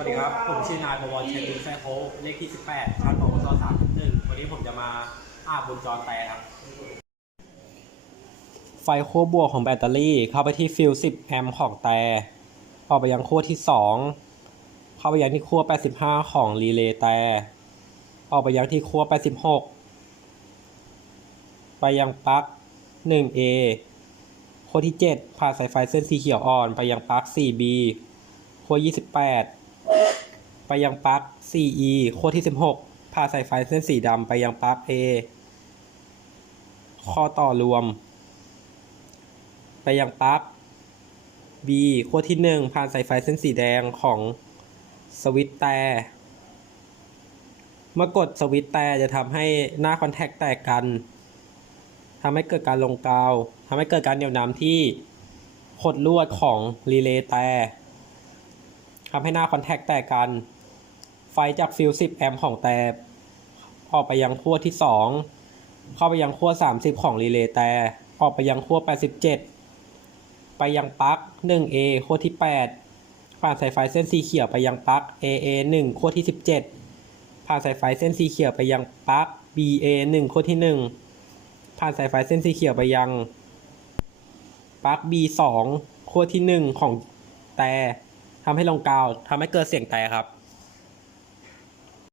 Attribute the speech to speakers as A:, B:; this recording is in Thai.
A: วัสดีครับ ผมชื่อนายบวรชัยตุลแซ่โคเลขที่ 18ชั้นปวสสามหนึ่งวันนี้ผมจะมาอาบบนจรแต่ครับ ไฟขั้วบวกของแบตเตอรี่เข้าไปที่ฟิล10แอมป์ของแต่ออกไปยังขั้วที่ 2 เข้าไปยังที่ขั้ว85 ของรีเลย์แต่ออกไปยังที่ขั้ว86 ไปยังปลั๊ก 1A ขั้วที่ 7 ผ่านสายไฟเส้นสีเขียวอ่อน ไปยังปลั๊ก 4B ขั้ว28 ไปยังปลั๊ก 4E ขั้วที่ 16ผ่านสายไฟเส้นสีดำไปยังปลั๊ก A ข้อต่อรวม ไปยังปลั๊ก B ขั้วที่ 1 ผ่านสายไฟเส้นสีแดงของสวิตช์แต่เมื่อกดสวิตช์แต่จะทำให้หน้าคอนแทคแตกกันทำให้เกิดการลงกาวทำให้เกิดการเหนี่ยวน้ำที่ขดลวดของรีเลย์แต่ ทำให้หน้าคอนแทคแตกกัน ไฟจากฟิล10แอมป์ของแต่ออกไปยังขั้วที่ 2 เข้าไปยังขั้ว 30 ของรีเลย์แต่ ออกไปยังขั้ว 87 ไปยังปลั๊ก 1A ขั้วที่ 8 ผ่านสายไฟเส้นสีเขียวไปยังปลั๊ก AA 1ขั้วที่ 17 ผ่านสายไฟเส้นสีเขียวไปยังปลั๊ก BA 1ขั้วที่ 1 ผ่านสายไฟเส้นสีเขียวไปยังปลั๊ก B2 ขั้วที่ 1 ของแต่ ทำให้ลงกาวทำให้เกิดเสียงแตกครับ